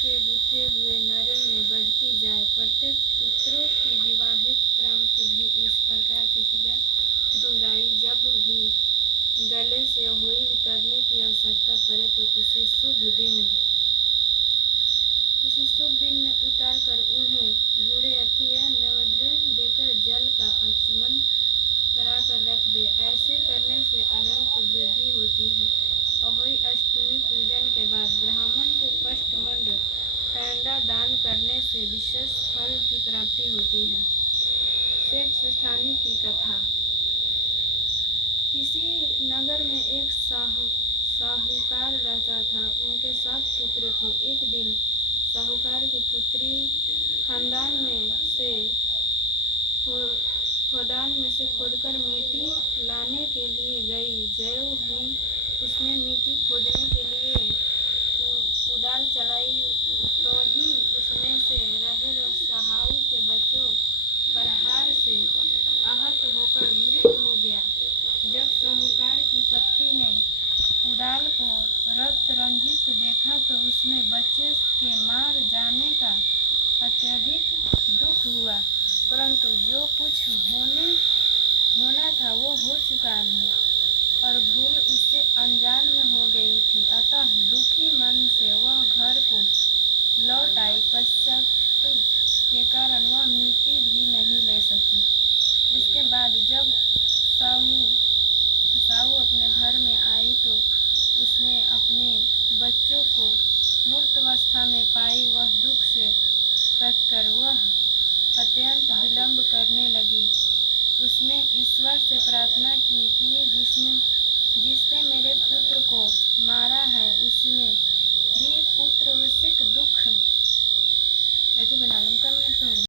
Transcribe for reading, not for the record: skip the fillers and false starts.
के गुथे हुए नरन में बढ़ती जाए। प्रत्येक पुत्रों की विवाहित प्रांत भी इस प्रकार की क्रिया दोहराई। जब भी गले से होई उतरने की आवश्यकता पड़े तो किसी शुभ दिन में उतार कर उन्हें बूढ़े अथिया नैवेद्य देकर जल का आचमन कराकर रख दे। ऐसे करने से अन्न की वृद्धि होती है। अहोई अष्टमी पूजन के बाद ब्राह्मण को पष्टमंड पैंडा दान करने से विशेष फल की प्राप्ति होती है। सेठ सेठानी की कथा। किसी नगर में एक साहूकार रहता था। उनके 7 पुत्र थे। एक दिन साहूकार की पुत्री खदान में से खोदकर मिट्टी लाने के लिए गई। ज्यों ही उसने मिट्टी खोदने के लिए कुदाल चलाई तो ही उसमें से रहे साहू के बच्चों प्रहार से आहत होकर मृत हो गया। जब साहूकार की पत्नी ने कुदाल को रक्त रंजित देखा तो उसमें बच्चे के मार जाने का अत्यधिक दुख हुआ, परंतु जो कुछ होना था वो हो चुका है और भूल उससे अनजान में हो गई थी। अतः दुखी मन से वह घर को लौट आई।